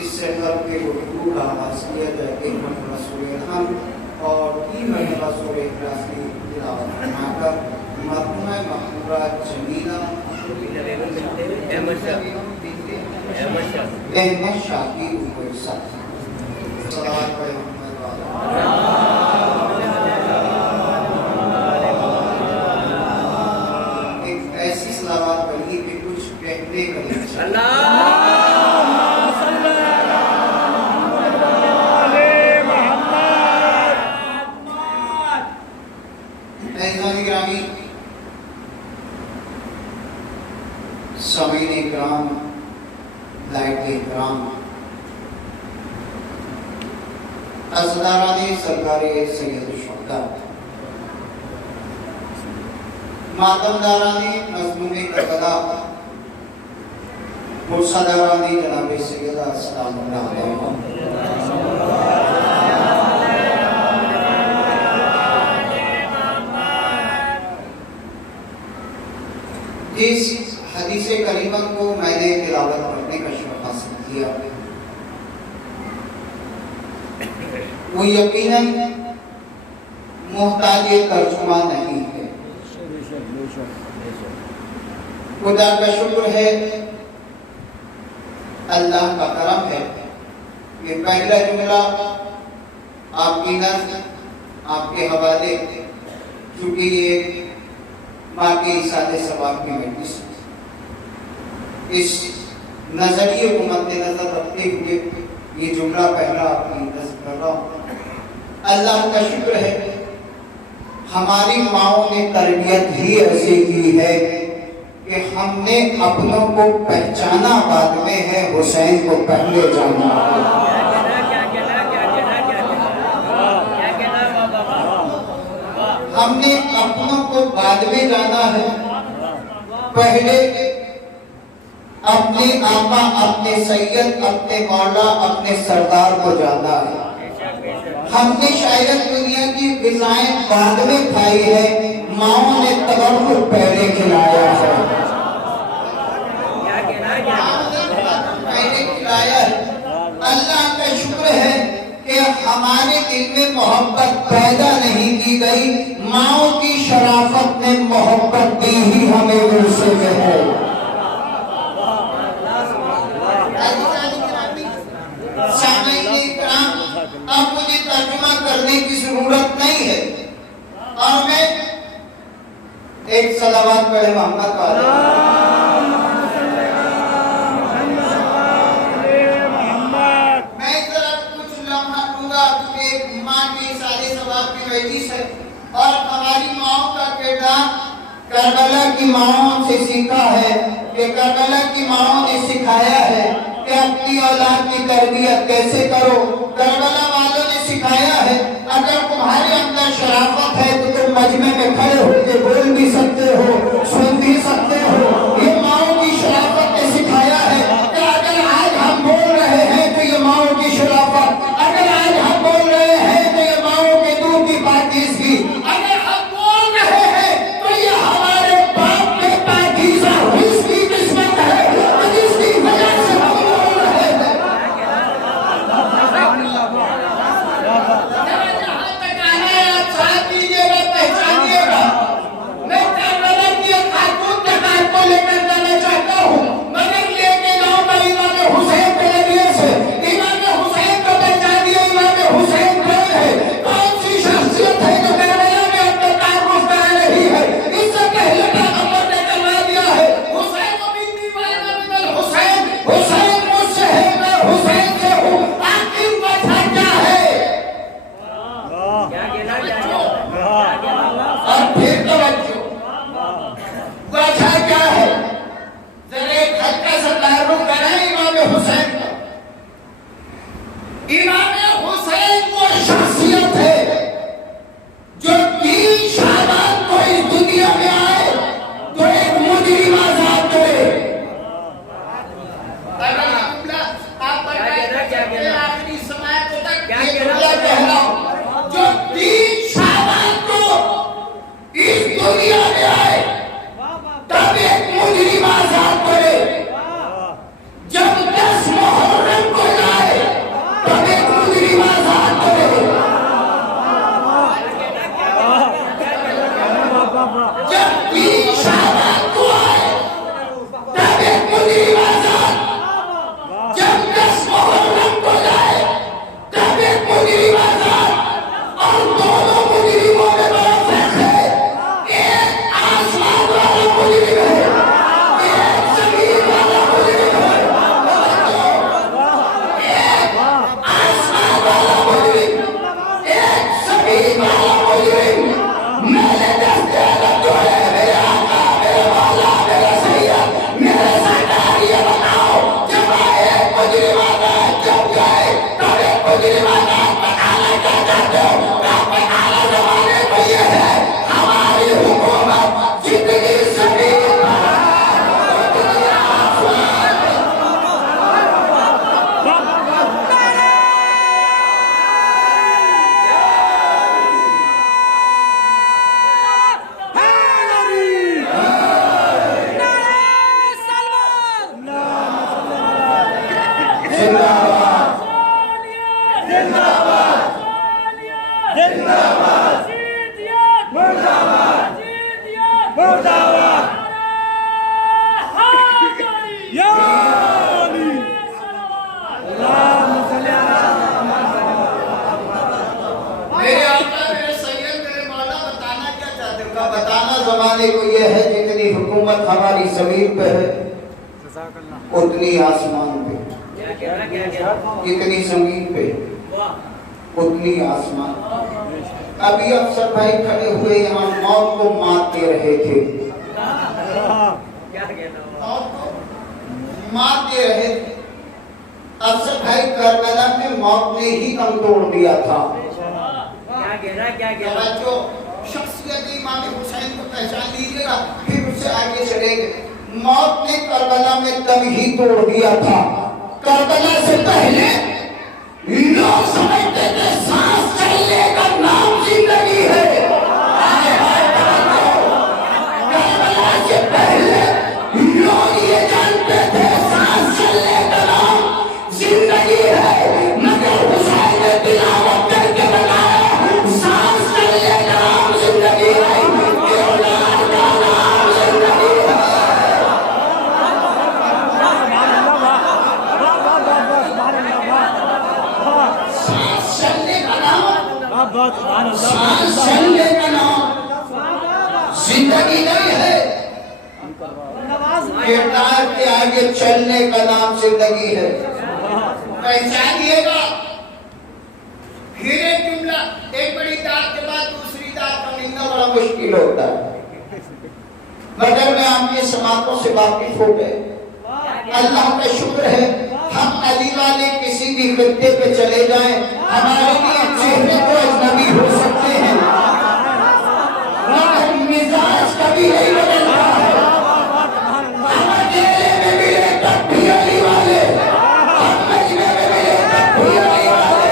इससे करके गुरु का खासियत है कि हम रसूल हम और तीन रसूल इखलास की तिलावत फरमाकर मरहुमा महबूबा जमीला अहमद शाह की ऊपर साथ सलावत पढ़े एक ऐसी सलावत पढ़ी कि कुछ कहने का नहीं। सामीन इकराम, लाइट इकराम, असदारानी सरकारी सैयद शुहदा, मातमदारानी मज़लूम करबला, मुर्शदारानी जनाब सैयदा सलामुल्लाह अलैहि। इस हदीस करीमा को मैंने तिलावत करने का शौक हासिल किया। वो यकीनन मोहताज तर्जुमा नहीं है। खुदा का शुक्र है, अल्लाह का करम है। ये पहला जुमला आपकी नज़्म, आपके हवाले, चूंकि ये माँ के इसाले सवाब की मजलिस, इस नजरिए को मद्देनजर रखते हुए ये जुमला पहला आपकी नज़्म कर रहा हूँ। अल्लाह का शुक्र है, हमारी माओं ने तरबियत ही ऐसी की है कि हमने अपनों को पहचाना बाद में है, हुसैन को पहले जाना। हमने अपनों को बाद में जाना है, पहले अपने आका, अपने सैयद, अपने मौला, अपने सरदार को जाना है। हमने शायद दुनिया की ग़िज़ाएं बाद में खाई है, माओं ने तबर्रुक पहले खिलाया है। पहले खिलाया। अल्लाह का शुक्र है कि हमारे दिल में मोहब्बत पैदा नहीं की गई, माओ की शराफत ने मोहब्बत दी ही हमें विरसे में है। अब मुझे तर्जुमा करने की जरूरत नहीं है और मैं एक सलावत पढ़े मोहम्मद वाले। मैं जरा कुछ लम्हा दूंगा कि माँ के सारे सवाब की वजह से और हमारी माओ का किरदार करबला की माओ से सीखा है कि करबला की माओ ने सिखाया है कि अपनी औलाद की तरबियत कैसे करो। करबला वालों ने सिखाया है अगर तुम्हारे अंदर शराफत है तो तुम मजमे में खड़े होकर बोल भी सकते हो, सुन भी सकते हो। ये माओ की शराफत ने सिखाया है कि अगर आज हम बोल रहे हैं तो ये माओ की शराफत, अगर आज हम बोल रहे हैं तो ये माओ के दूध की पाकीज़गी, अगर हम बोल रहे हैं तो ये हमारे बाप के पाकीज़ा उसकी किस्मत है जिसकी वजह से हम बोल रहे हैं। जमाने को यह है जितनी हुकूमत हमारी जमीन पे है उतनी आसमान पे, जितनी जमीन पे उतनी आसमान। अभी अफसर भाई खड़े हुए यहाँ मौत को मात दे रहे थे, मात दे रहे थे। अफसर भाई करबला में मौत ने ही कम तोड़ दिया था। जो शख्सियत इमाम हुसैन को पहचान लीजिएगा फिर उससे आगे चलेंगे। मौत ने करबला में दम ही तोड़ दिया था। करबला से पहले लोग समझते थे सांस चलने का नाम जिंदगी है। करबला से पहले लोग ये जानते थे सांस चलने का नाम जिंदगी है, मगर हुसैन ने दिलावा जिंदगी नहीं है, किरदार के आगे चलने का नाम जिंदगी है। पहचानिएगा, हीरे जुमला एक बड़ी दात के बाद दूसरी दात का मिलना बड़ा मुश्किल होता है, मगर मैं आपके समातों से वाकिफ हो गए। अल्लाह का शुक्र है, हम अली वाले किसी भी खित्ते पे चले जाएं, हमारे लिए चेहरे तो अजनबी हो सकते हैं, मगर मिजाज कभी नहीं बदलता है। हम अकेले में मिले तब भी अली वाले, हम मजमे में मिले तब भी अली वाले,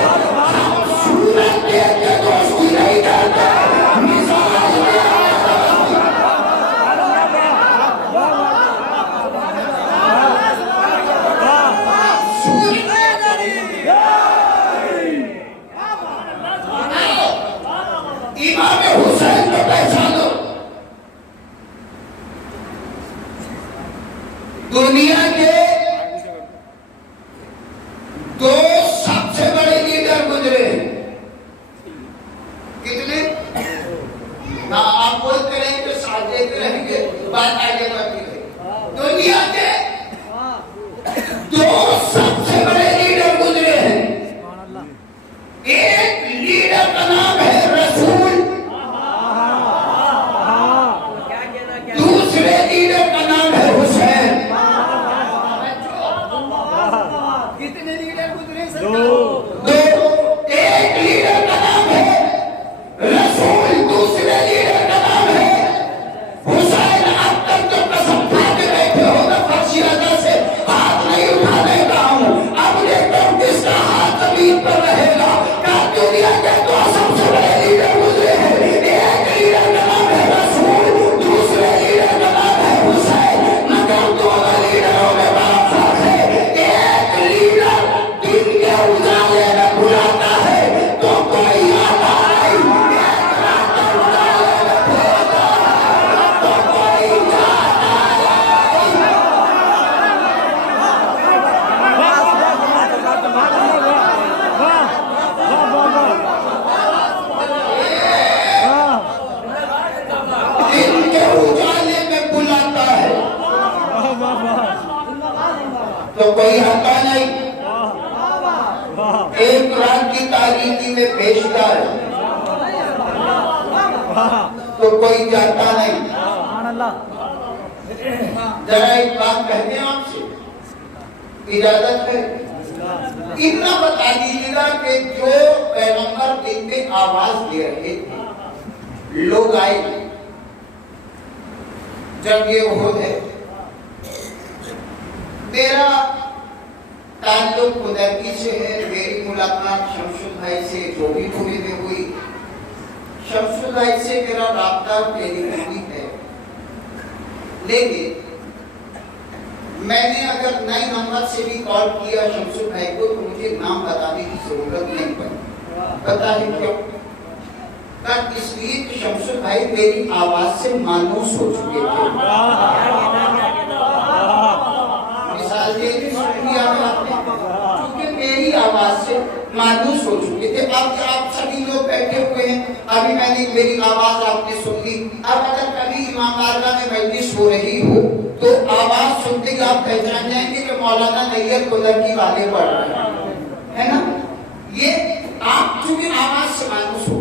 हम सूरत देख के दोस्ती नहीं करते, मिजाज में इमाम हुसैन को पहचानो। दुनिया के दो सबसे बड़े लीडर गुजरे, कितने ना आप बोलते रहेंगे, साथ देते रहेंगे, बात आगे बढ़ती है। दुनिया के दो सबसे बड़े लीडर गुजरे हैं। एक लीडर का नाम है रसूल, दूसरे लीडर का नाम है हुसैन। कितने लीडर गुजरे सर? दो। एक लीडर का नाम है रसूल, दूसरे लीडर का नाम है हुसैन। अब तक तो कसम खा के बैठे हो ना, फर्शियादा से हाथ नहीं उठाने का हूं, अब देखता हूं किसका हाथ जमीन पर रहेगा। दुनिया के दो सबसे बड़े लीडर गुजरे हैं। एक लीडर का नाम है रसूल, दूसरे लीडर का नाम है हुसैन, मगर दोनों लीडरों में बड़ा फर्क है। एक लीडर दिन के उजाले में बुलाता है तो कोई आता नहीं, एक रात के उजाले में बुलाता है तो कोई जाता तो कोई आता नहीं। एक रात की तारीकी में पेशदार तो कोई जाता नहीं। जरा एक बात कहते हैं आपसे, इजाजत है? इतना बता दीजिएगा कि जो पैगंबर दिन में आवाज दे रहे थे, लोग आए जब ये हो है। मेरा ताल्लुक खुदाकी से है, मेरी मुलाकात शमशुल भाई से जो भी पूरी में हुई, शमशुल भाई से मेरा राब्ता टेलीफोनी है, लेकिन मैंने अगर नए नंबर से भी कॉल किया शमशुल भाई को तो मुझे नाम बताने की जरूरत नहीं पड़ी। पता है क्यों? तब इसलिए कि शमशुल भाई मेरी आवाज से मायूस हो चुके थे। मिसाल दे दी क्योंकि मेरी आवाज से मायूस हो चुके थे। अब आप सभी लोग बैठे हुए हैं, अभी मैंने मेरी आवाज आपने सुन ली। अब अगर कभी इमाम बारगाह में मजलिस हो रही हो तो आवाज सुनते ही आप पहचान जाएंगे कि मौलाना नैयर कुदरती वाले पढ़ रहे हैं, है ना? ये आप चूंकि आवाज से मायूस हो,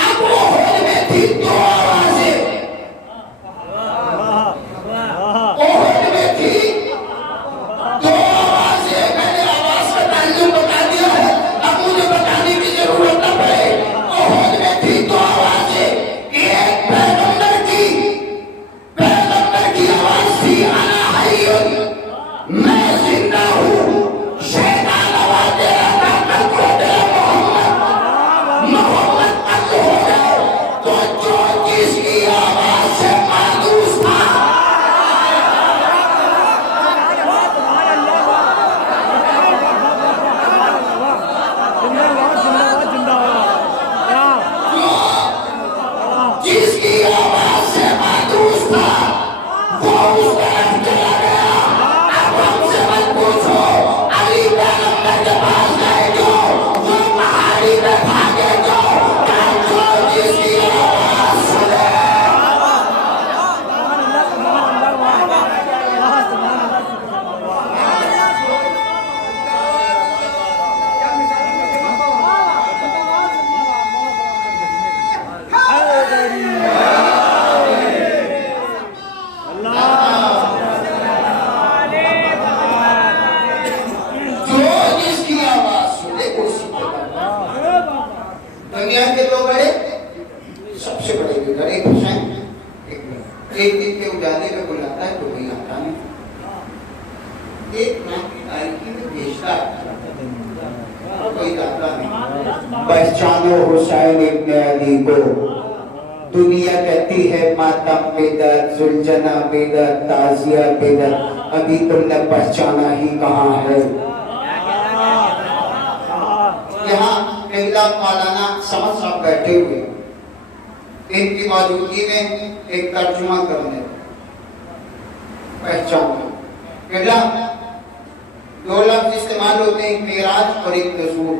अब वो होल में थी दो आवाजें, होल में थी दो आवाजें। मैंने आवाज का ताल्लुक बता दिया है, अब मुझे बताने की जरूरत न पड़े। होल में थी दो आवाजें, एक पैगंबर की आवाज थी, अना हय्युन, मैं जिंदा हूँ। शैतान आवाज दे रहा था, को दे मोहम्मद, मोहम्मद हो जाए तो जो चीज एक दिन के उजाले में बुलाता है तो कोई आता नहीं, एक रात की तारीखी में भेजता है तो कोई आता नहीं। पहचानो हुसैन इब्न अली को, दुनिया कहती है मातम बेदर, सुलझना बेदर, ताजिया बेदर, अभी तुमने पहचाना ही कहाँ है। यहाँ महिला मौलाना समझ साहब बैठे हुए, इनकी मौजूदगी में एक तर्जुमा करने पहचान कहला, दो लफ्ज इस्तेमाल होते हैं, एक मेराज और एक नज़ूल।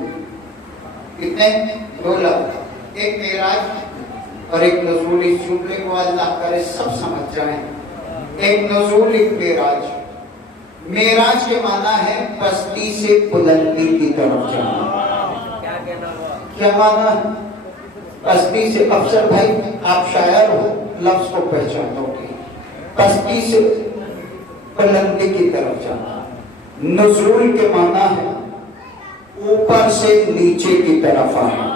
कितने? दो लफ्ज, एक मेराज और एक नज़ूल। इस जुमले को अल्लाह करे सब समझ जाएं। एक नज़ूल, एक मेराज। मेराज के माना है पस्ती से बुलंदी की तरफ जाना। क्या माना? पस्ती से। अफसर भाई आप शायर हो, लफ्ज को पहचानोगे। पस्ती से बुलंदी की तरफ जाना। नज़ूल के माना है ऊपर से नीचे की तरफ आना।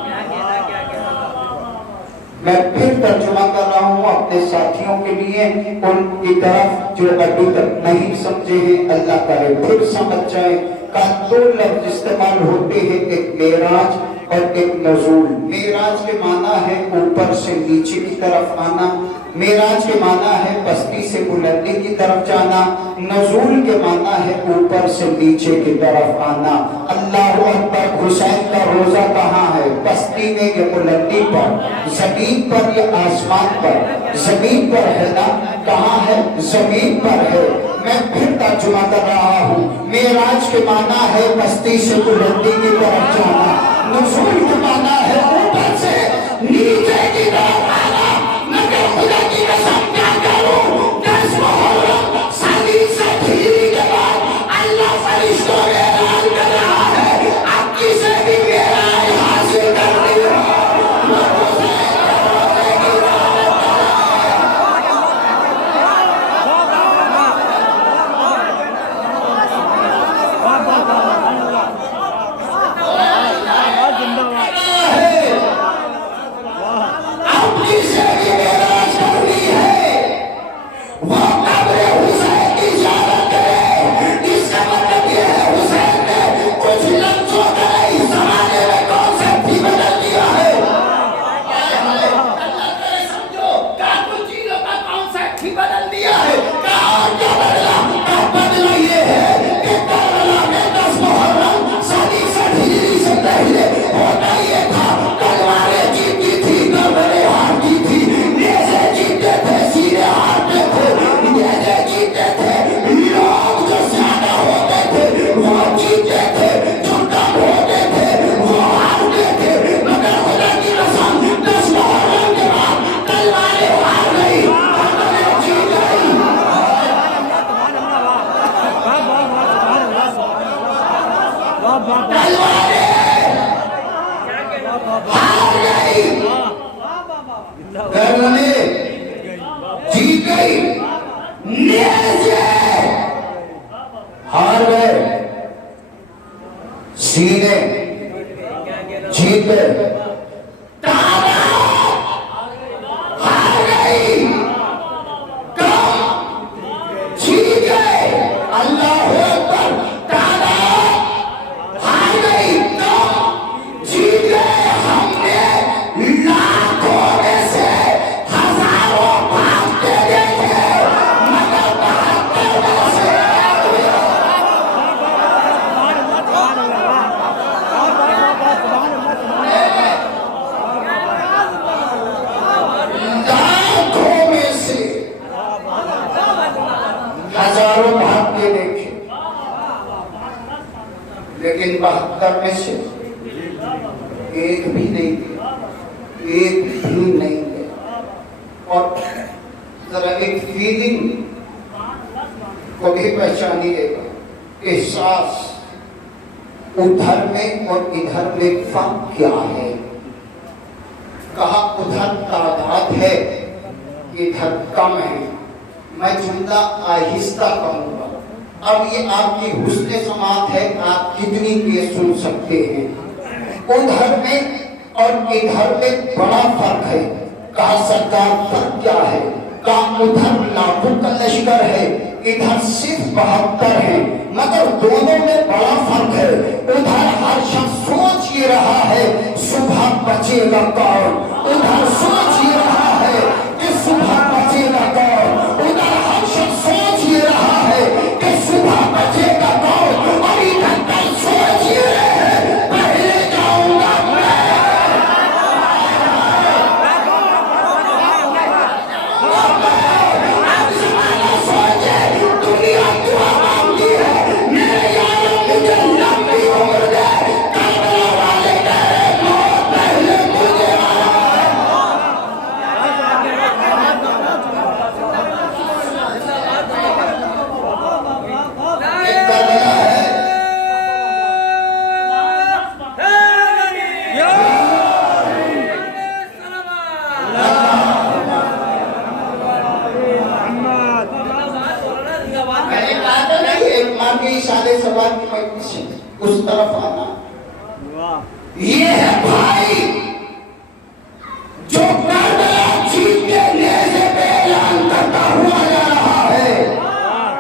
मैं फिर तर्जुमा कर रहा हूँ अपने साथियों के लिए, उनकी तरफ जो अभी तक नहीं समझे हैं, अल्लाह करे फिर समझ जाए। का दो लफ्ज इस्तेमाल होते हैं, एक मेराज और एक नज़ूल। मेराज के माना है ऊपर से नीचे की तरफ आना, मेराज के माना है बस्ती से बुलंदी की तरफ जाना, नज़ूल के माना है ऊपर से नीचे की तरफ आना। अल्लाह अकबर। हुसैन का रोजा कहाँ है? बस्ती में या बुलंदी पर? जमीन पर या आसमान पर? जमीन पर है ना? कहाँ है? जमीन पर है। मैं फिर तर्जुमा कर रहा हूँ, मेराज के माना है बस्ती से बुलंदी की तरफ जाना, नज़ूल के माना है ऊपर से नीचे की तरफ आना। मगर खुदा की कसम क्या करूं, 10 मुहर्रम शादी से फिरी के बाद अल्लाह फरिश्तों में ऐलान कर रहा है, आप किसे भी मेरा हासिल कर लियो। जीत गई, हार गए, सीने जीत गए, हार गई, जीत गए। अल्लाह अकबर। हार गई, जीत गए। हमने लाखों में से हजारों भागते देखे, मगर 72 में से लाखों में से हजारों भागते देखे, लेकिन 72 में से एक भी नहीं गया, एक भी नहीं गया। और जरा एक फीलिंग को भी पहचानिएगा, एहसास। उधर में और इधर में फर्क क्या है? कहा उधर तादाद है, इधर कम है। मैं जुमला आहिस्ता कहूंगा। अब ये आपकी हुस्न समात है, आप कितनी तेज सुन सकते हैं। उधर में और इधर में बड़ा फर्क है। कहा सरकार फर्क क्या है? कहा उधर लाखों का लश्कर है, इधर सिर्फ 72 है, मगर दोनों में बड़ा फर्क है। उधर हर शख्स सोच ये रहा है सुबह बचेगा कौन, उधर सोच ये रहा है कि सुबह बचेगा कौन, उधर हर शख्स सोच ये रहा है कि सुबह बचेगा कौन, और इधर कल सोच ये रहे हैं पहले जाऊंगा मैं। दुनिया दुआ मांगती है मेरे यारों मुझे लंबी उम्र दे, करबला वाले कह रहे मौत पहले मुझे एक करबला है। मैंने कहा था नहीं, एक माँ के इशारे सवाल की मजलिस से उस तरफ आना। ये है भाई जो करबला जीत के नेज़े पे ऐलान करता हुआ जा रहा है।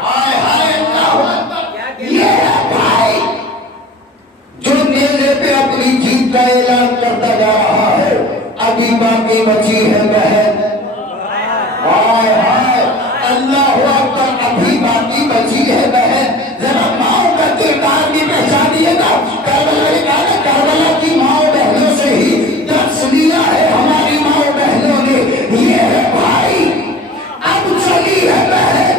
हाय हाय अल्लाहू अकबर। ये है भाई जो नेज़े पे अपनी जीत का ऐलान करता जा रहा है। अभी बाकी बची है बहन। हाय हाय अल्लाहू अकबर। अभी बाकी बची है बहन। जरा माओ का किरदार भी पहचानिएगा। करबला की माओ बहनों से ही दर्श लिया है हमारी माओ बहनों ने। ये है भाई अब चली है बहन।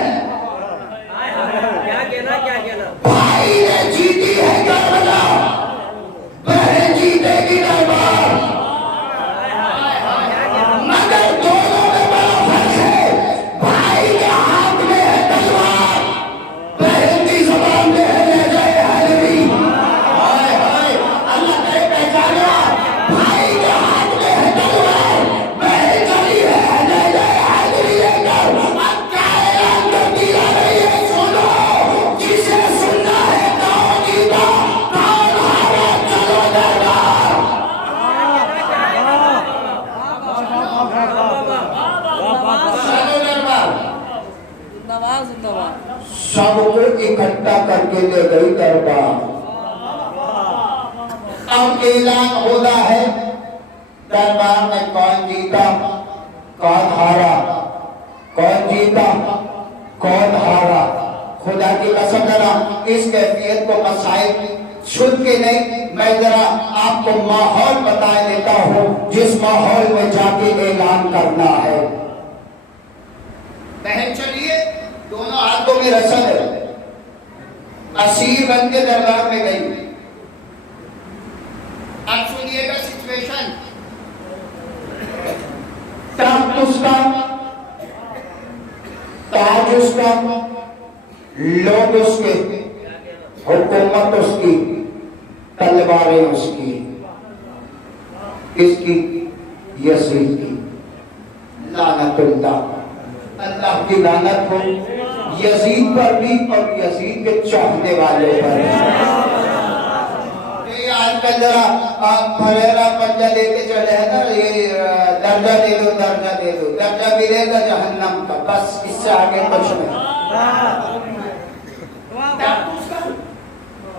भाई ने जीती है करबला, बहन जीतेगी दरबार। मगर दोनों में बड़ा फर्क है। भाई के हाथ में है तलवार, बहन की जुबान में है लहज़ा हैदरी। हाय हाय अल्लाह ने पहचाना। भाई के हाथ में है तलवार, बहन चली है लहज़ा हैदरी लेकर। अब क्या ऐलान करती जा रही है सुनो, जिसे सुनना है कौन जीता कौन हारा, चलो दरबार। चलो दरबार। सबको इकट्ठा करके ले गई दरबार। अब ऐलान होना है दरबार में कौन जीता कौन हारा, कौन जीता कौन हारा। खुदा की कसम जरा इस कैफियत को मसाइल सुन के नहीं, मैं जरा आपको माहौल बता देता हूँ जिस माहौल में जाके ऐलान करना है। बहन चलिए, दोनों हाथों में रसल है, असीर बन के दरबार में गई। अब सुनिएगा सिचुएशन। तख्त उसका, ताज उसका, लोग उसके, हुकूमत उसकी, तलवारें उसकी, इसकी यजीद की लानतुल्लाह। अल्लाह की लानत हो यजीद पर भी और यजीद के चाहने वालों पर। ये आजकल जरा फरेरा पंजा लेके चले हैं ना, ये दर्जा दे दो दर्जा दे दो, दर्जा मिलेगा जहन्नम का, बस इससे आगे कुछ नहीं।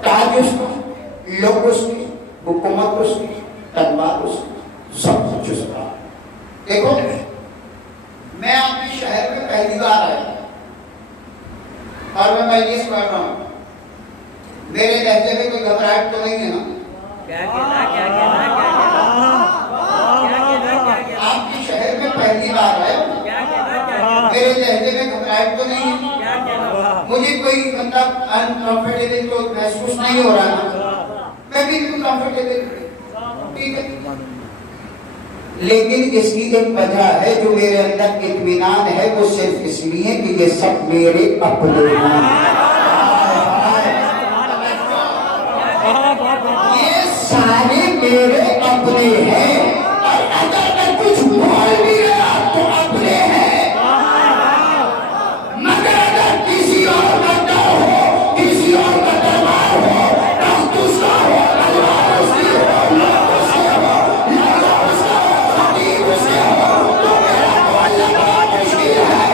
ताज उसका, लोग उसके, हुकूमत उसकी, तलवार उसकी, सब कुछ उसका। देखो मैं आपके शहर में पहली बार आया और मैं मजलिस पढ़ रहा हूँ, मेरे लहजे में कोई घबराहट तो नहीं है ना? आपके शहर में पहली बार आया, मेरे लहजे में घबराहट तो नहीं है? मुझे कोई मतलब अनकंफर्टेबल तो महसूस नहीं हो रहा ना? मैं भी कंफर्टेबल, ठीक है। लेकिन इसकी एक वजह है जो मेरे अंदर इत्मीनान है, वो सिर्फ इसलिए कि ये सब मेरे अपने हैं। ये सारे मेरे अपने हैं, और अगर मैं कुछ बोल भी गया तो अपने हैं। मगर अगर किसी और का डर हो, किसी और का दरबार हो, तख्त उसका हो, तलवार उसकी हो, लोग उसके हो, लोग उसका हो, खतीब उसके हो, तो मेरा तो अल्लाह बड़ा मुश्किल है।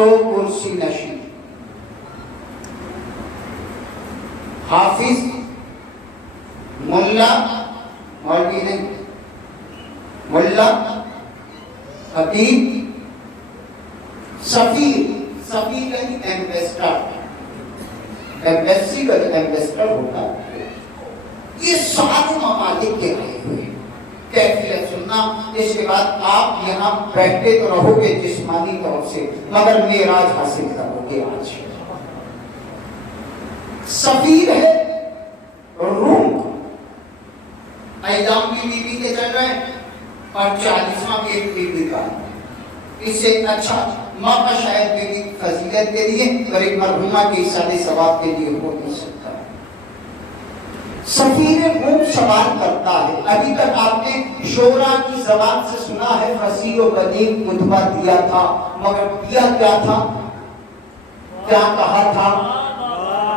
500 कुर्सी नशी, हाफिज, मुल्ला, मौलवी नहीं, मुल्ला, खतीब, सफीर, सफीर यानी एम्बेसडर, एम्बेसी का एम्बेसडर होता है। ये सारे ममालिक के आए हुए कैफियत सुनना। इसके बाद आप यहाँ बैठे तो रहोगे जिस्मानी तौर से, मगर मेराज हासिल करोगे आज। सफीर है रूम, ऐजाम की बीबी के चल रहे हैं और 40वां भी एक बीबी का। इससे अच्छा मौका शायद बीबी फजीलत के लिए और एक मरहुमा के सादे सवाब के लिए हो नहीं सकता। सफीर रूम सवाल करता है। अभी तक आपने शोरा की जबान से सुना है फसीह व बदीक मुतबा दिया था, मगर दिया क्या था, क्या कहा था,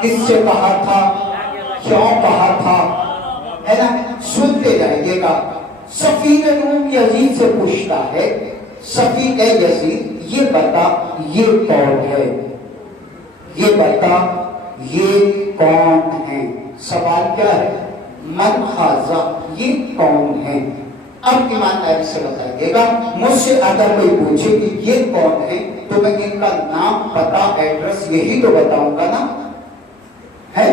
किससे कहा था, क्यों कहा था, है ना? सुनते जाइएगा। सफीर रूम यजीद से पूछता है, सफीर यजीद ये बता ये कौन है, ये बता ये कौन है। सवाल क्या है, मन हाजा, ये कौन है। अब ईमानदारी से बताइएगा, मुझसे अगर कोई पूछे कि ये कौन है तो मैं इनका नाम, पता, एड्रेस यही तो बताऊंगा ना, है?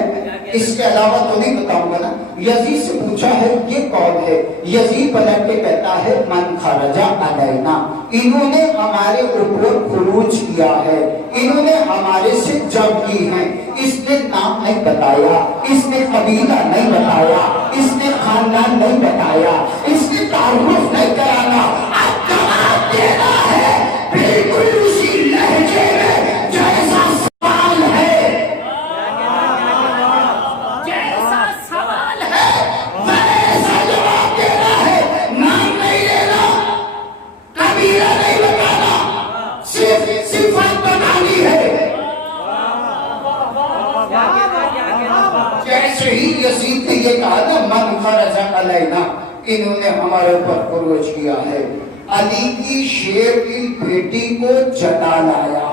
इसके अलावा तो नहीं बताऊंगा ना। यजीद से पूछा है ये कौन है। यजीद पलट के कहता है मन खरजा अलैना, इन्होंने हमारे ऊपर खुरूज किया है, इन्होंने हमारे से जंग की है। इसने नाम नहीं बताया, इसने कबीला नहीं बताया, इसने खानदान नहीं बताया, इसने तारुफ नहीं कराना, अब जवाब देना है बिल्कुल उसी लहजे में जैसा सवाल है, जैसा सवाल है वैसा जवाब देना है। नाम नहीं लेना, कबीला नहीं बताना, सिर्फ सिफत बतानी है। जैसे ही यजीद ने ये कहा ना मन खरजा अलैना, इन्होंने हमारे ऊपर खुरूज किया है, अली की शेर की बेटी को जला लाया,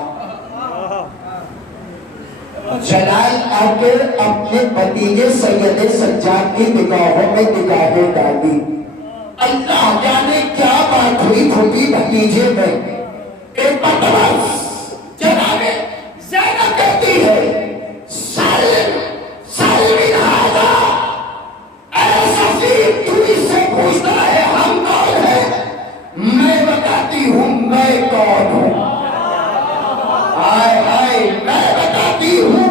जलाल आके अपने भतीजे सैयद सज्जाद की निगाहों में निगाहें डाली। अल्लाह जाने क्या बात हुई छोटी भतीजे में। एक बदमाश जनाबे ज़ैनब कहती है पूछता है हम कौन है, मैं बताती हूँ मैं कौन हूँ। हाय हाय, मैं बताती हूँ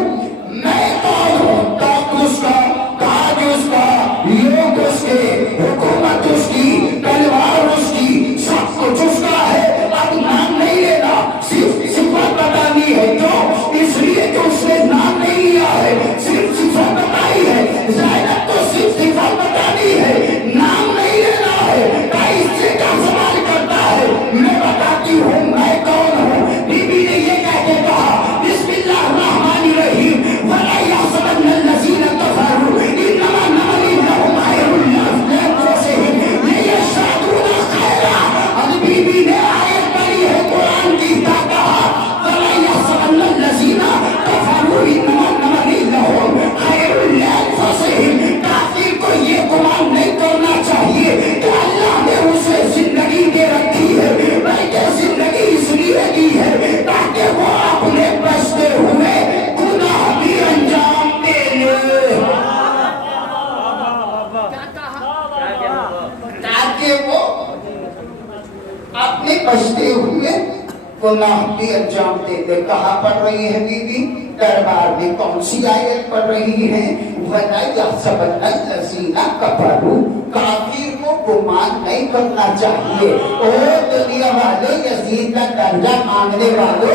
मैं कौन हूँ। ताकत उसका, काज उसका, योग उसके, हुकूमत उसकी, तलवार उसकी, सब कुछ उसका है। अब नाम नहीं लेना, सिर्फ सिफत बतानी है। क्यों? इसलिए कि उसने नाम नहीं लिया है, सिर्फ सिफत बताई है। ज़ैनब तो सिर्फ सिफत बतानी है, नाम नहीं लेना है। इससे क्या सवाल करता है, मैं बताती हूँ मैं कौन हूँ। बीबी ने ये कह के कहा बिस्मिल्लाहिर्रहमानिर्रहीम, वला यहसबन्न अल्लज़ीना कफरू इन्नमा नमली लहुम खैरुन मिन अनफुसिहिम यशहदूना खैरा। अब बीबी ने आयत पढ़ी है कुरान की, क्या कहा, वला यहसबन्न अल्लज़ीना कफरू इन्नमा नमली लहुम खैरुन मिन अनफुसिहिम। काफिर को ये गुमान नहीं करना चाहिए कि अल्लाह ने उसे जिंदगी दे रखी है, बल्कि जिंदगी इसलिए दी है ताकि वो अपने बचते हुए गुनाह भी अंजाम दे ले, ताकि वो अपने बचते हुए गुनाह भी अंजाम दे दे। कहाँ पढ़ रही है बीबी? दरबार में। कौन सी आयत पढ़ रही है? वला यहसबन्न अल्लज़ीना कफरू, काफिर को गुमान नहीं करना चाहिए। ओ दुनिया वाले, यजीद का दर्जा मांगने वालों,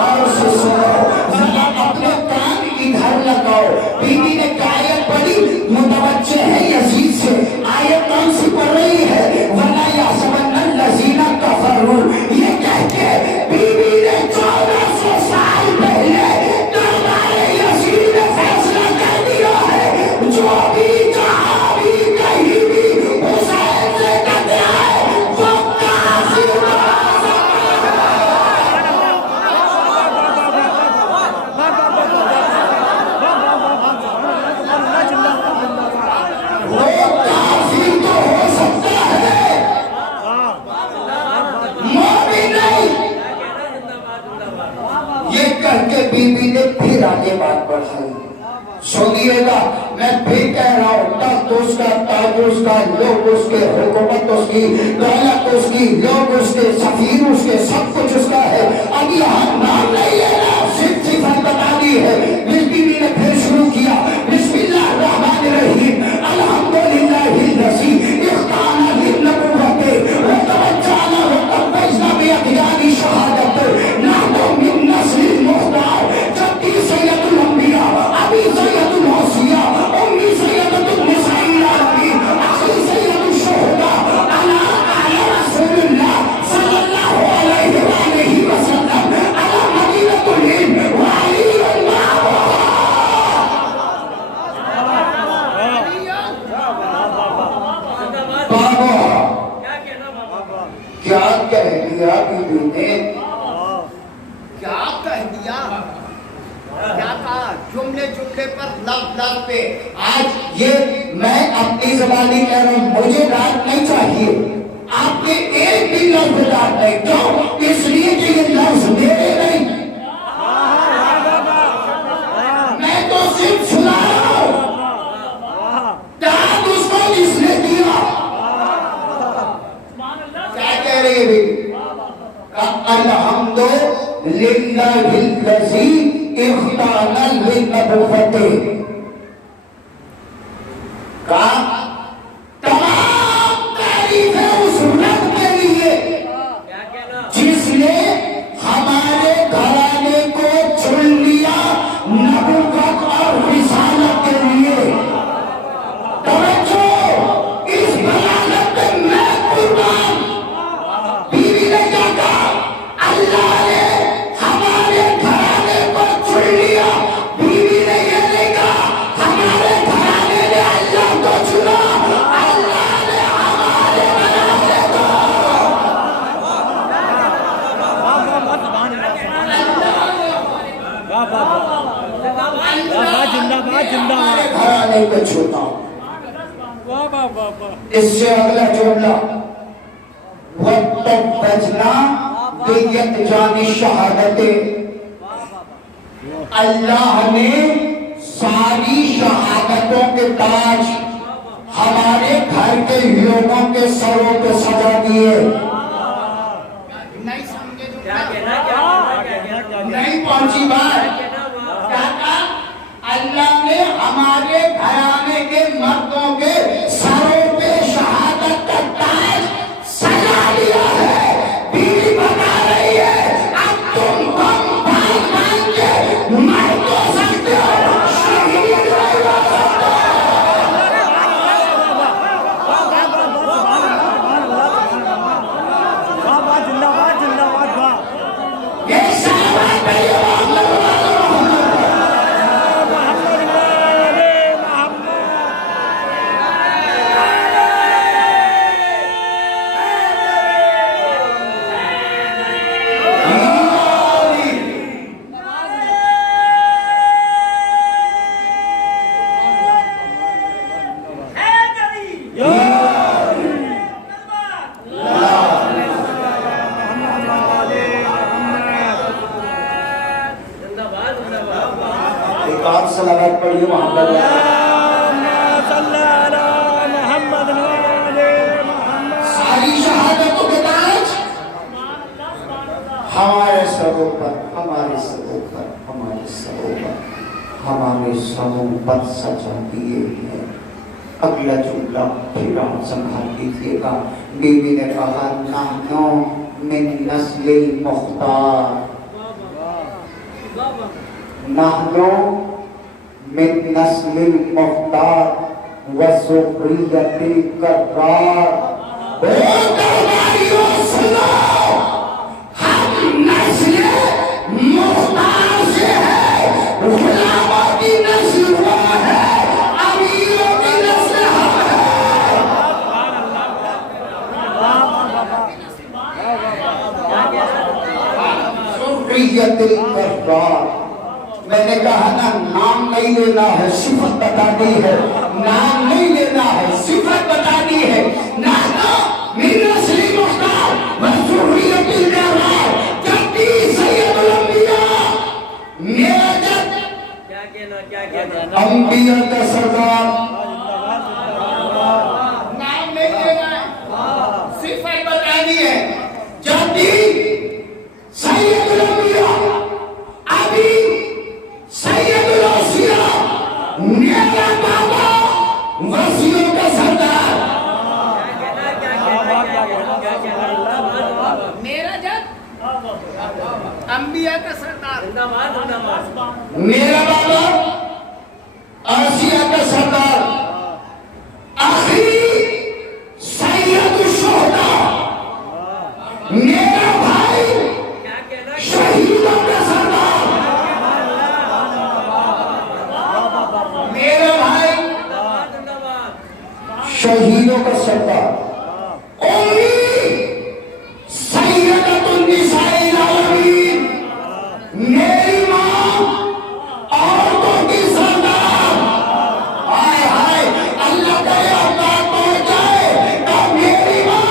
और सुनो, जरा अपने कान इधर लगाओ। बीबी ने क्या आयत पढ़ी? मुतवज्जे है यजीद से। आयत कौन सी पढ़ रही है? वला यहसबन्न अल्लज़ीना कफरू। ये कह के बीबी ने 1400 साल पहले दरबारे यजीद ने फैसला कर दिया है, जो भी जहाँ भी कहीं भी हुसैन से टकराए वो काफिर ये कह के बीबी ने फिर आगे बात बढ़ाई। सुनिएगा, मैं फिर कह रहा हूं, तख्त उसका, ताज उसका, लोग उसके, हुकूमत उसकी, दौलत उसकी, लोग उसके, सफीर उसके, सब कुछ उसका है। अब यहाँ नाम नहीं ले रहा, सिर्फ सिफत बता दी है। बीबी ने फिर शुरू किया, बिस्मिल्लाहिर्रहमानिर्रहीम, अल्हम्दुलिल्लाहिल्लज़ी इख्तारा लिन्नबुव्वति व तवज्जअना व तवज्जना बिअखयानी शहादत नहनु मिन नस्लिल मुख्तार जद्दी सय्यदुल अंबिया अबी सय्यदुल औसिया उम्मी सय्यदुन निसाइल आलमीन अखी सय्यदुश शुहदा अला रसूलिल्लाह सल्लल्लाहु अलैहि वसल्लम अला मदीनतुल हिंद व अलीयुन मअहू। क्या कह दिया बीबी ने? क्या कह दिया? क्या कहा? जुमले जुमले पर, लफ्ज पे। आज ये मैं अपनी ज़बानी कह रहा हूं, मुझे डांट नहीं चाहिए, आपके एक भी लफ्ज डांट नहीं। क्यों? इसलिए कि ये लफ्ज मेरे नहीं, मैं तो सिर्फ सुना रहा हूं। डांट उसको जिसने दिया। क्या कह रही है बीबी? अल्हम्दुलिल्लाहिल्लज़ी इख्तारा लिन्नबुव्वति, का तमाम तारीफें उस रब के लिए जिसने हमारे घराने को चुन लिया नबुव्वत और रिसालत के लिए। तवज्जो, इस बलागत में मैं कुर्बान। बीवी ने क्या कहा? अल्लाह ने हमारे घराने को चुन लिया। बीवी ने ये नहीं कहा हमारे घराने ने अल्लाह को चुना, अल्लाह ने हमारे घराने को। हमारे घराने को चुना। इससे अगला जुमला, वत्तबजना बियतजानी शहादते, अल्लाह ने सारी शहादतों के ताज हमारे घर के लोगों के सरों पे सजा दिए। नहीं समझे जो नहीं पहुंची बात? क्या कहा? अल्लाह ने हमारे घराने के मर्दों के सरों पे शहादत का ताज सजा दिया है। बीवी बता रही है, अब तुम बात मान के मर तो सकते हो, शहीद नहीं हो सकते। ये शाबाश नहीं है। सलावत पढ़िए मोहम्मद। सारी शहादतों के ताज हमारे सरों पर, हमारे सरों पर, हमारे सरों पर, हमारे सरों पर सजा दिए हैं। अगला जुमला फिर आप संभाल लीजिएगा। बीवी ने कहा, नानो मिन नस्लिल मुख्तार, नानो मिन नस्लिल मुख्तार व ज़ुर्रिय्यतिल कर्रार। ओ दरबारियों सुनो, हम नस्ल मुख्तार से है, गुलामों की नस्ल वो है, अमीरों की नस्ल हम है। ज़ुर्रिय्यतिल कर्रार। मैंने कहा ना, नाम नहीं लेना है, सिफत बतानी है। नाम नहीं लेना है, सिफत बतानी है। नाना मिन नस्लिल मुख्तार व ज़ुर्रिय्यतिल कर्रार जद्दी सय्यदुल अंबिया अंबिया का सरदार, नाम नहीं लेना है, सिर्फ बतानी है। जाति सैयदुल अंबिया, अभी सैयदुल औसिया, मेरा बाबा वसियों का सरदार, मेरा जब अंबिया का सरदार, मेरा बाबा आसिया का सरदार, आखिरी सैयदुल शुहदा, मेरा भाई शहीदों का सरदार, मेरा भाई शहीदों का सरदार, सैयदतुन निसाइल आलमीन, मेरी मां औरतों की सरदार। हाय हाय, अल्लाह करे अल्लाह पहुंच जाए तो मेरी मां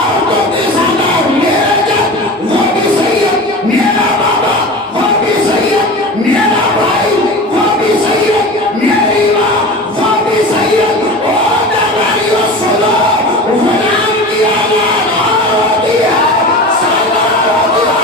औरतों की सरदार, मेरा जब वो भी सैयद, मेरा बाबा वो भी सैयद, मेरा भाई वो भी सैयद, मेरी मां वो भी सैयद। ओ दरबारियों सुनो, गुलाम की आवाज और होती है सरदार होती है।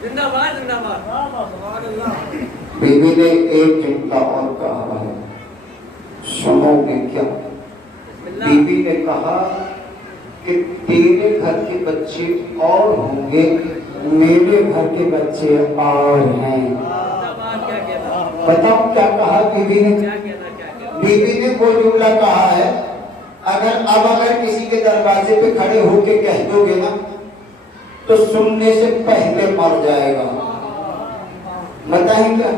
गुलामों की औलाद ये। बीबी ने एक जुमला और कहा है, सुनोगे क्या? बीबी ने कहा कि तेरे घर के बच्चे और होंगे, मेरे घर के बच्चे और हैं। बताओ क्या कहा बीबी ने? बीबी ने वो जुमला कहा है, अगर किसी के दरवाजे पे खड़े होके कह दोगे ना तो सुनने से पहले मर जाएगा। बताएंगे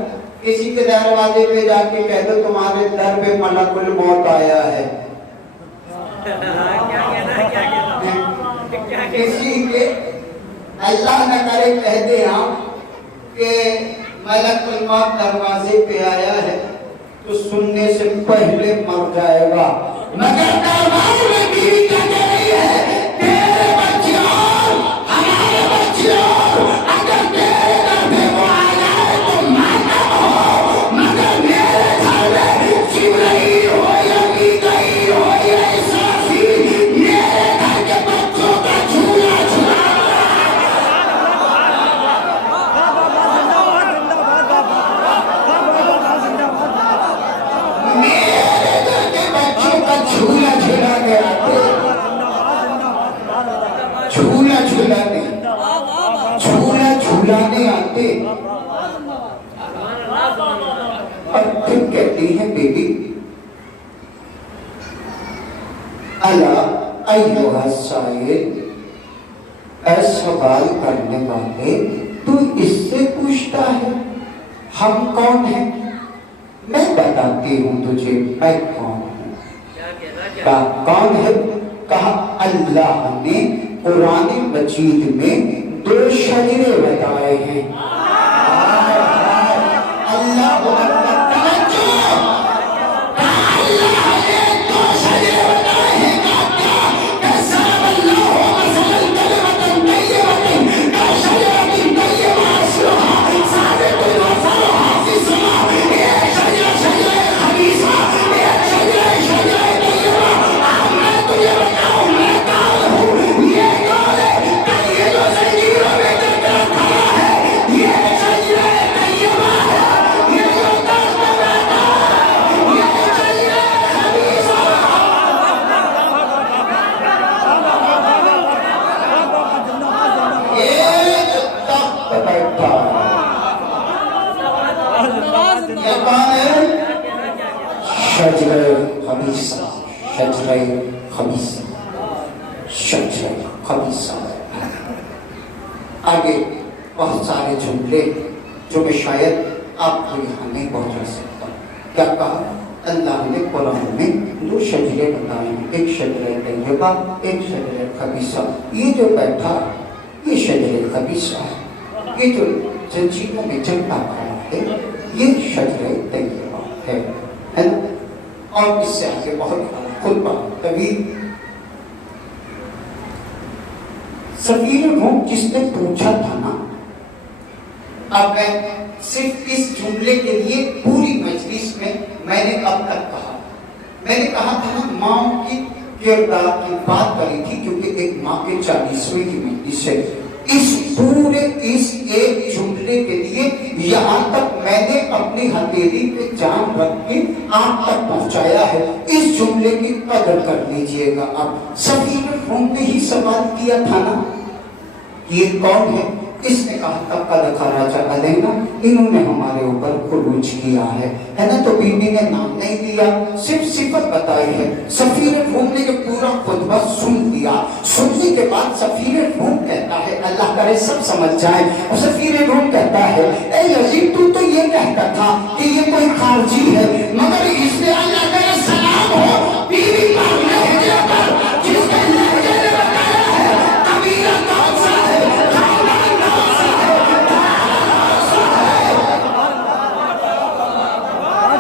किसी के दरवाजे पे जाके कह दो तुम्हारे दर पे मलकुल मौत आया है, किसी के अल्लाह न करे कह दे हम कि मलकुल मौत दरवाजे पे आया है तो सुनने से पहले मर जाएगा। मगर दरबार में बीवी क्या कह रही है? तेरे बच्चे और हमारे बच्चे और अगर तेरे घर पे वो आ जाए तो मानना हो, मगर मेरे घर में जिब्राइल हो या मीकाईल हो या इसराफील, मेरे घर के बच्चों का झूला झूला। मेरे घर के बच्चों का झूला झूलाने आते, झूला झूलाने आते। और फिर कहती है बीबी, अला अय्युहा साइल, सवाल करने वाले तू इससे पूछता है हम कौन हैं? मैं बताती हूँ तुझे मैं कौन हूँ। कहा कौन है? कहा अल्लाह ने कुरान मजीद में 2 शजरे बताए हैं। अल्लाह अल्लाह ने 2 शजरे बताए हैं। आगे बहुत सारे जुमले जो मैं शायद आप यहाँ नहीं पहुंचा सकता। क्या कहा? अल्लाह ने कुरान में 2 शजरे बताए, एक शजरे तैयबा, एक शजरे खबीसा। ये जो बैठा ये शजरे खबीसा है, ये जो जंजीरों में चलता खड़ा है ये शजरे तैयबा है ना। और इससे आगे बहुत खुतबा कभी सफीर रूम जिसने पूछा था ना, अब मैं सिर्फ इस जुमले के लिए पूरी मजलिस में मैंने अब तक कहा, मैंने कहा था ना माँ की किरदार की बात करी थी, क्योंकि एक माँ के 40वें की मजलिस है। इस एक जुमले के लिए यहाँ तक मैंने अपनी हथेली पे जान रख के आप तक पहुंचाया है। इस जुमले की कदर कर लीजिएगा। अब सफीर रूम ने ही सवाल किया था ना, ये कौन है? इसने कहा था कद खराजा अलैना, इन्होंने हमारे ऊपर खुरूज किया है ना। तो बीबी ने नाम नहीं दिया, सिर्फ सिफत बताई है। सफीर रूम ने जो पूरा खुतबा सुन लिया, सुनने के बाद सफीर रूम कहता है, अल्लाह करे सब समझ जाए, और सफीर रूम कहता है, ए यजीद तू तो ये कहता था कि ये कोई खारजी है, मगर इसने अल्लाह करे सलाम हो बीवी पाक ने हिजरत कर जिसके लहजे ने बताया है कबीरा कौन सा है, खानदान कौन सा है।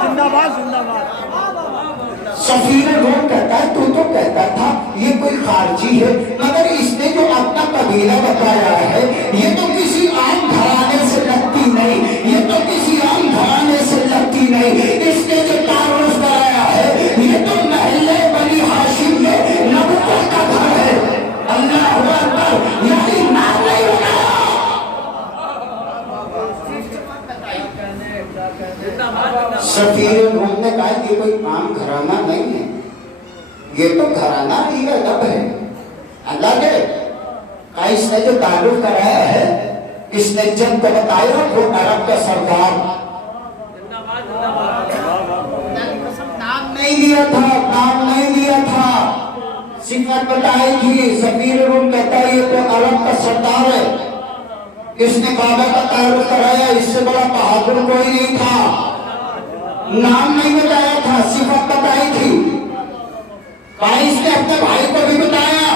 जिंदाबाद जिंदाबाद। सफीर रूम कहता है तू तो कहता था ये कोई खारजी है, मगर इसने जो अपना कबीला बताया है ये तो किसी आम घराने से लगती नहीं, ये तो किसी आम घराने से लगती नहीं। इसने जो तारुफ कराया है ये तो महल्ले बनी हाशिम में नबूवत का घर है। अल्लाह अकबर, यानी नाम नहीं बताया। सफीर रूम ने कहा ये कोई आम घराना नहीं है, ये तो घराना ही अदब है। अल्लाह के का इसने जो ताल्लुक कराया है, इसने जब को बताया वो अरब का सरदार नाम नहीं लिया था, नाम नहीं लिया था, सिफत बताई थी। सफीर रूम कहता है ये तो अरब का सरदार है, इसने बाबा का ताल्लुक कराया, इससे बड़ा बहादुर कोई नहीं था। नाम नहीं बताया था, सिफत बताई थी। भाई इसने अपने भाई को भी बताया,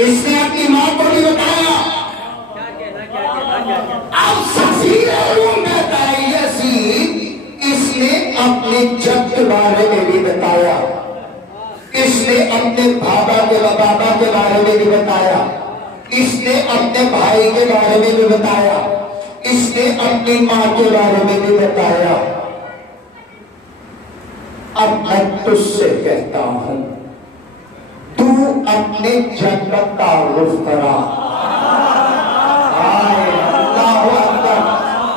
इसने अपनी माँ को भी बताया। अब सफीर रूम कहता है यजीद इसने अपने जद के बारे में भी बताया, इसने अपने बाबा के बारे में भी बताया, इसने अपने भाई के बारे में भी बताया, इसने अपनी माँ के बारे में भी बताया। अब मैं तुझसे कहता हूं तू अपने जद का तारुफ करा।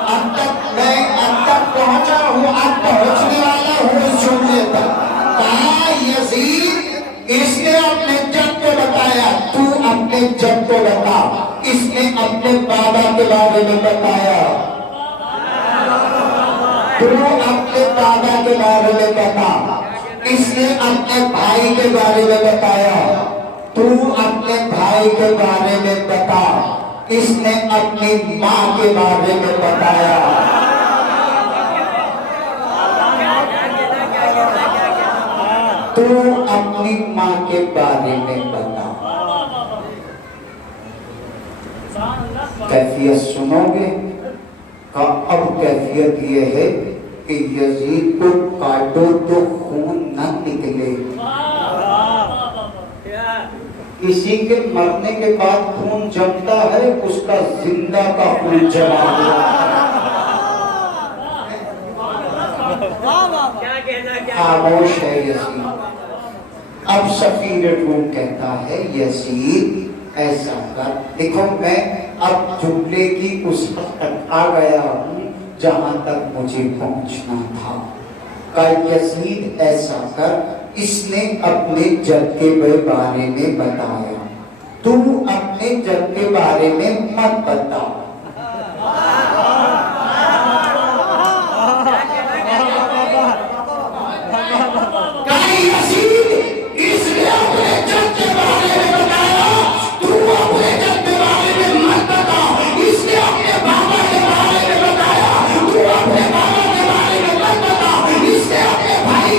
अब तक पहुंचा हूं, अब पहुंचने वाला हूं इस जुमले तक। कहा यजीद इसने अपने जद को बताया, तू अपने जद को बता। इसने अपने बाबा के बारे में बताया, तू अपने दादा के बारे में बता। इसने अपने भाई के बारे में बताया, तू अपने भाई के बारे में बता। इसने अपनी माँ के बारे में बताया। तू अपनी माँ के बारे में बता। कैफियत सुनोगे? का अब कैफियत ये है कि यजीद को काटो तो खून न निकले। किसी के मरने के बाद खून जमता है, उसका जिंदा का खून जमा हुआ। खामोश है यजीद। अब सफीर रूम कहता है यजीद ऐसा कर, देखो मैं अब जुमले की उस हद तक आ गया हूं जहां तक मुझे पहुंचना था। का यजीद ऐसा कर, इसने अपने जद के बारे में बताया, तू अपने जद के बारे में मत बता। भाई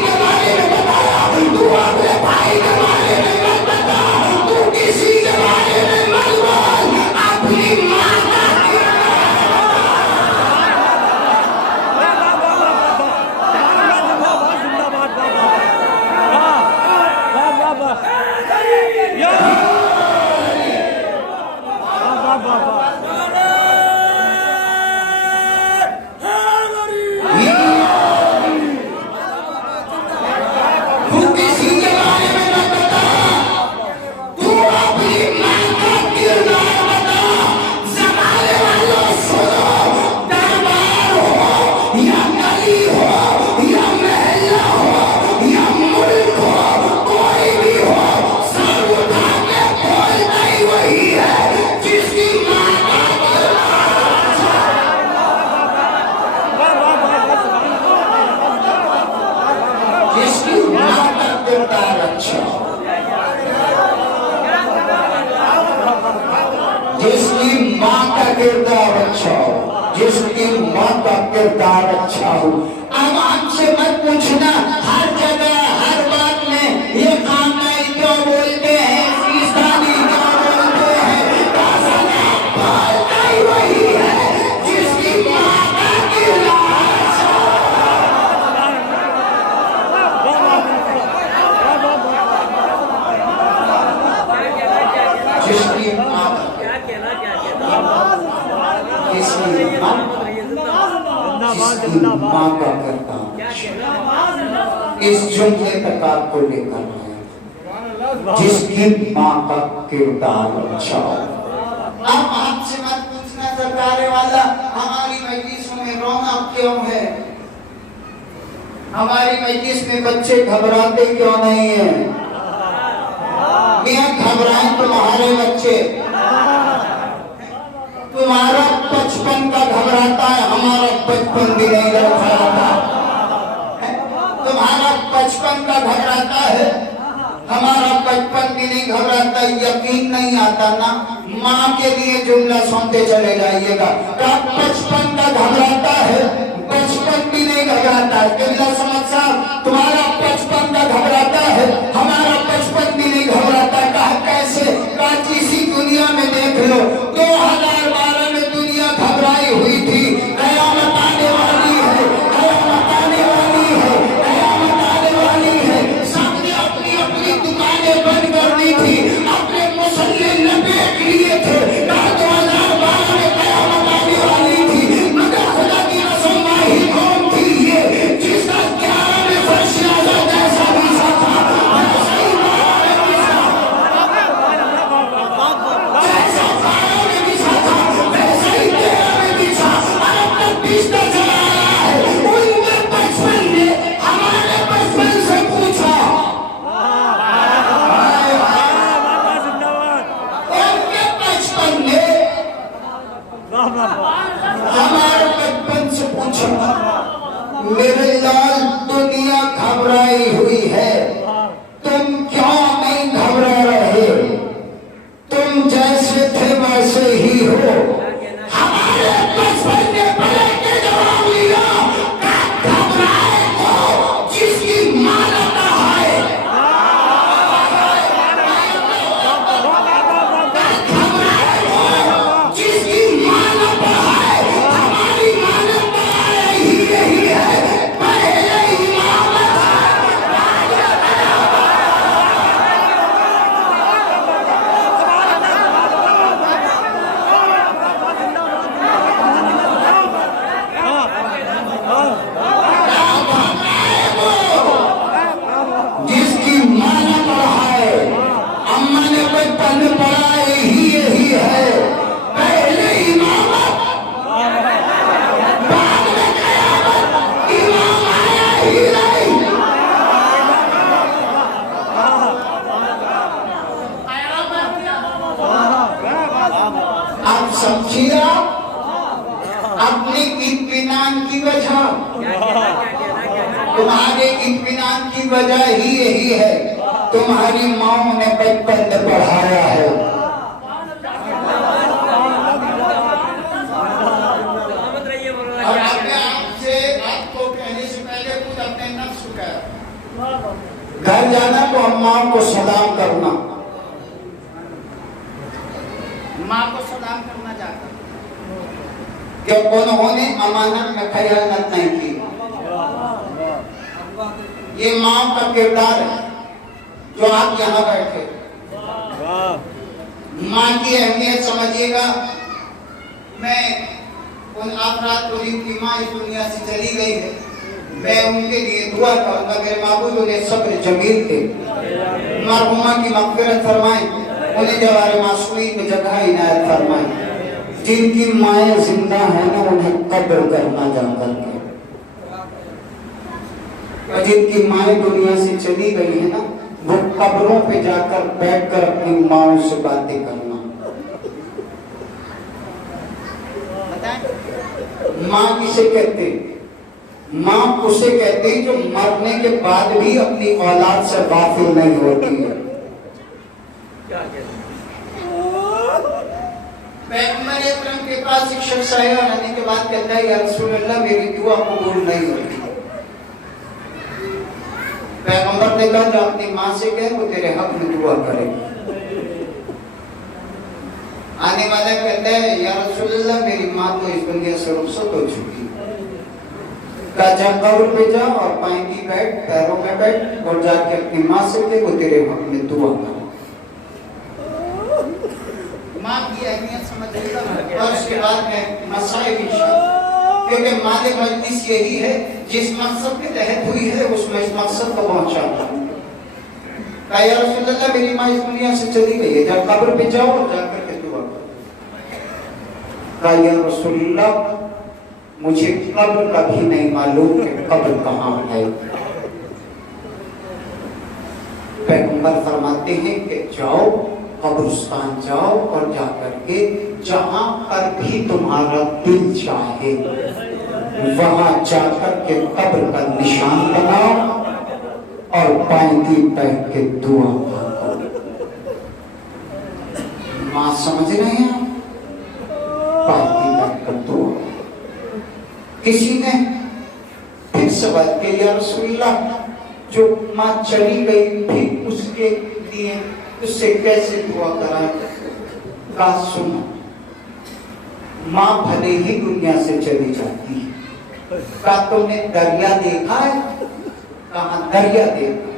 जिसकी माँ का किरदार अच्छा हो, जिसकी माँ का किरदार अच्छा हो। अब आपसे मत पूछना हर जगह हर बात में ये कामनाई क्यों बोलते हैं, ईसानी क्यों बोलते हैं, बोलता ही वही है जिसकी माँ का किरदार अच्छा हो। जिसकी माँ माँ का करता इस जुमले तक आपको लेकर आया, जिसकी माँ का किरदार अच्छा हो। अब आपसे मत पूछना सरकारे वाला हमारी मजलिसों में रौनक क्यों है, हमारी मजलिस में बच्चे घबराते क्यों नहीं है। मियां घबराए तुम्हारे बच्चे, तुम्हारा बचपन का घबराता है, हमारा बचपन भी नहीं घबराता। तुम्हारा बचपन का घबराता है, हमारा बचपन भी नहीं घबराता। यकीन नहीं आता ना, माँ के लिए जुमला सुनते चले जाइएगा। बचपन का घबराता है, बचपन भी नहीं घबराता। जुमला समझ साहब, तुम्हारा बचपन का घबराता है, हमारा बचपन भी नहीं घबराता। कहा कैसे? किसी दुनिया में देख लो, 2012 में दुनिया घबराई हुई थी। कयामत आने वाली है, कयामत आने वाली है, कयामत आने वाली है। सबने अपनी अपनी दुकानें बंद कर दी थी, अपने मुसल्ले लपेट लिए थे। 2012 में कयामत आने वाली थी, मगर खुदा की कसम माही कौन थी ये जिसका 11 में फर्शिया जैसा विषा था, वैसा ही 12 में विषा, जैसा 12 में विषा था, वैसा ही 13 में विषा। और अब तक विषता चला आ रहा है। उनके बचपन ने हमारे बचपन से पूछा, उनके बचपन ने हमारे बचपन से पूछा, मेरे लाल दुनिया घबराई हुई है, तुम क्यों नहीं घबरा रहे? तुम जैसे थे वैसे ही हो। हमारे बचपन ने पलट के जवाब दिया, घबराए हो जिसकी मानवता है, घबराए हो जिसकी मानवता है। हमारी मानवता ही यही है, पहले ही जिसकी माना पढ़ा है, अम्मा ने बचपन में पढ़ा यही है, पहले इमामत बाद में कयामत, इमाम आया ही नहीं। आप समझिए, अपने इत्मीनान की वजह, तुम्हारे इत्मीनान की वजह ही यही है, तुम्हारी माँ ने बचपन में पढ़ाया है। और अपने आपसे आपको कहने से पहले खुद अपने नफ्स को कह, घर जाना तो अम्मा को सलाम करना, माँ को सलाम करना जाता, क्यों उन्होंने अमानत में खयानत नहीं की। ये माँ का किरदार है जो आप यहाँ बैठे, हाँ माँ की अहमियत समझिएगा। मैं उन अफराद को जिनकी माँ इस दुनिया से चली गई है, मैं उनके लिए दुआ करूंगा। मेरे माबूद उन्हें सब्र जमील थे, मरहुमा की मग़फ़िरत फरमाएं, उन्हें जवारे मासूमी में जगह इनायत फरमाएं। जिनकी माएँ जिंदा है ना, उन्हें कब्र करना जाकर के, और जिनकी माएँ दुनिया से चली गई है ना, वो कब्रों पे जाकर बैठकर अपनी माओ से बातें करना। माँ किसे कहते हैं? माँ उसे कहते हैं जो मरने के बाद भी अपनी औलाद से गाफिल नहीं होती है। पैगंबर अकरम के पास एक शख्स आया, आने के बाद कहता है, या रसूल अल्लाह, मेरी दुआ कबूल नहीं होती। पैगंबर ने कहा, जो अपनी माँ से कहे वो तेरे हक में दुआ करे। आने वाला कहता है, या रसूल अल्लाह, मेरी माँ तो इस दुनिया से रुखसत हो चुकी। कहा, जा कब्र पे जा और पाएंगी बैठ, पैरों में बैठ और जाके अपनी माँ से कहे वो तेरे हक में दुआ करे। माँ की अहमियत समझिएगा। और उसके बाद में मसाइल इंशाअल्लाह, क्योंकि मालिक मजलिस यही है, जिस मकसद के तहत हुई है उसमें इस मकसद को पहुंचाना। कहा, या रसूल अल्लाह, मेरी माँ इस दुनिया से चली गई है, जब कब्र पे जाओ और जाकर के दुआ करो। कहा, या रसूल अल्लाह, मुझे कब्र का भी नहीं मालूम कि कब्र कहाँ है। पैगंबर फरमाते हैं कि जाओ, कब्रिस्तान जाओ और जाकर के जहां पर भी तुम्हारा दिल चाहे वहां जाकर के कब्र का निशान बनाओ और पाएंगी बैठ के दुआ मांगो। मां समझ रहे हैं? पाएंगी बैठ कर दुआ। किसी ने फिर सवाल किया, या रसूलल्लाह, जो मां चली गई फिर उसके लिए उससे कैसे दुआ कराएं? कहा, सुनो, माँ भले ही दुनिया से चली जाती है। कहा, तुमने दरिया देखा है? कहा, दरिया देखा।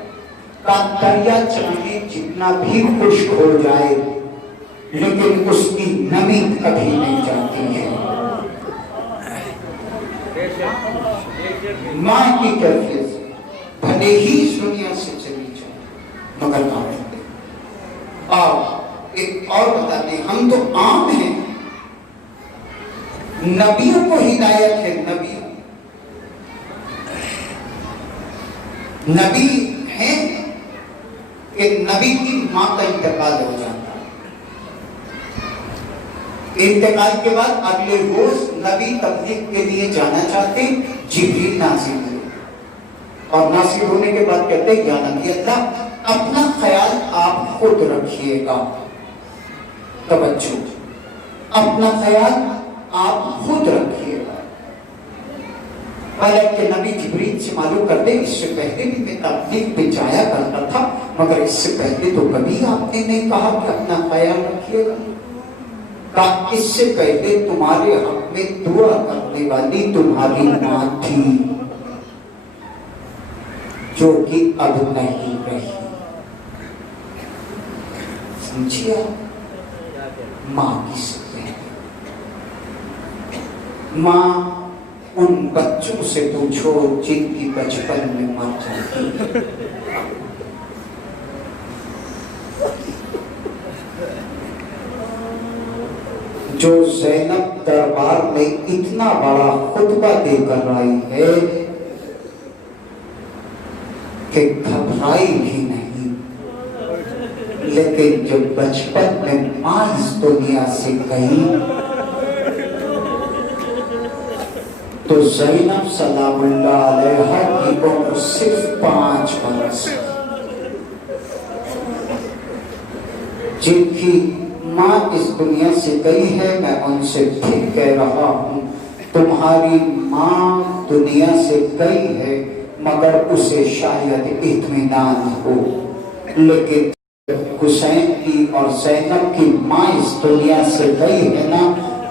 कहा, दरिया चाहे जितना भी खुश्क हो जाए लेकिन उसकी नमी कभी नहीं जाती है। माँ की कैफियत से भले ही इस दुनिया से चली जाए मगर माँ। और एक और बताते, हम तो आम हैं, नबियों को हिदायत है। नबी हैं कि नबी की मां का इंतकाल हो जाता है। इंतकाल के बाद अगले रोज नबी तबलीग के लिए जाना चाहते, जिब्रील नाज़िल हुए और नाज़िल होने के बाद कहते, या नबी अल्लाह, अपना ख्याल आप खुद रखिएगा। तवज्जो, अपना ख्याल आप खुद रखिएगा। हालांकि नबी जिब्रील से मालूम करते, इससे पहले भी मैं तबलीग पे जाया करता था, मगर इससे पहले तो कभी आपने नहीं कहा कि अपना ख्याल रखिएगा। कहा, इससे पहले तुम्हारे हक में दुआ करने वाली तुम्हारी माँ थी, जो कि अब नहीं रही। समझिए, माँ किससे है? माँ उन बच्चों से पूछो जिनकी बचपन में मर जाती। जो ज़ैनब दरबार में इतना बड़ा खुतबा देकर आई है कि घबराई भी नहीं, लेकिन जब बचपन में माँ इस दुनिया से गई तो ज़ैनब सलामुल्लाह अलैहा की उम्र सिर्फ 5 बरस। जिनकी माँ इस दुनिया से गई है, मैं उनसे फिर कह रहा हूँ, तुम्हारी माँ दुनिया से गई है मगर उसे शायद इत्मीनान हो, लेकिन हुसैन की और ज़ैनब की माँ इस दुनिया से गई है ना,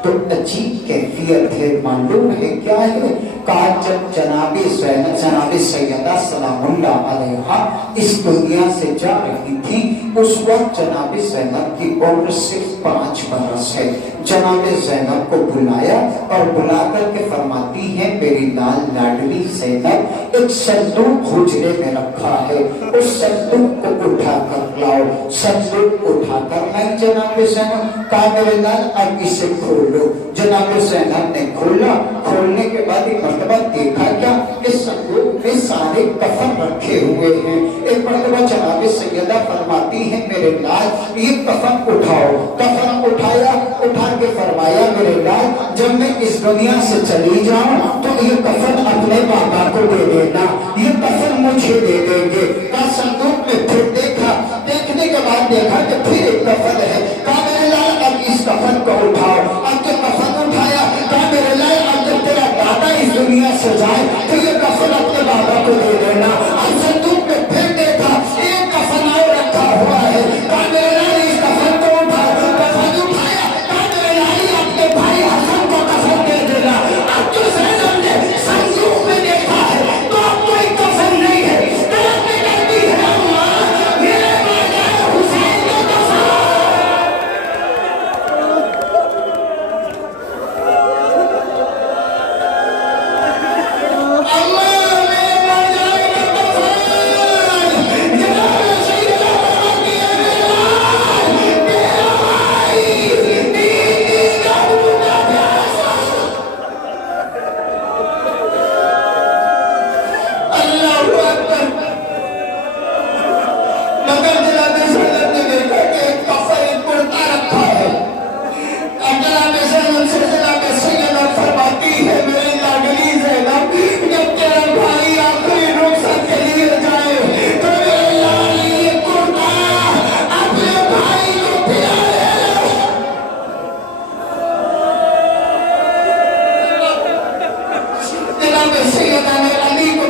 तो अजीब कैफियत है, मालूम है क्या है? कहा जब जनाबे सैयदा सलामुल्लाह अलैहा इस दुनिया से जा रही थी, उस वक्त जनाबे ज़ैनब की उम्र सिर्फ 5 बरस है। जनाबे ज़ैनब को बुलाया और बुला करके फरमाती है, मेरी लाल लाडली ज़ैनब, एक संदूक हुजरे में रखा है, उस संदूक को उठा कर लाओ। संदूक उठाकर मैं जनाबे ज़ैनब कहा, मेरे लाल अब इसे खोलो। जनाबे ज़ैनब ने खोला। खोलने के बाद एक मर्तबा देखा क्या कि संदूक में सारे कफन रखे हुए हैं। एक मर्तबा जनाबे सैयदा फरमाती है, मेरे लाल ये कफन उठाओ। कफन उठाया, उठा के फरमाया, मेरे लाल जब मैं इस दुनिया से चली जाऊं तो ये कफन अपने बाबा को दे देना, ये कफन मुझे दे देंगे। का संदूक में फिर देखा, देखने के बाद देखा कि फिर एक कफन है। कहा मेरे लाल अब इस कफन को उठाओ। अब जब कफन उठाया, कहा मेरे लाल अब जब तेरा दादा इस दुनिया से जाए तो ये कफन अपने बाबा को दे देना। अब संदूक में फिर देखा, एक कफन और रखा हुआ है। कहा मेरे लाल इस कफन को उठाओ। कफन उठाया, कहा मेरे लाल अपने भाई हसन को कफन दे देना। अब जो ज़ैनब ने संदूक में देखा है तो अब कोई कफन नहीं है। तलब में कहती है, अल्लाह मेरे बाजाए हुसैन को कफन।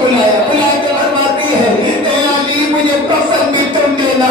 बुलाया, बुला के फरमाती है, ए अली मुझे कफन भी तुम देना।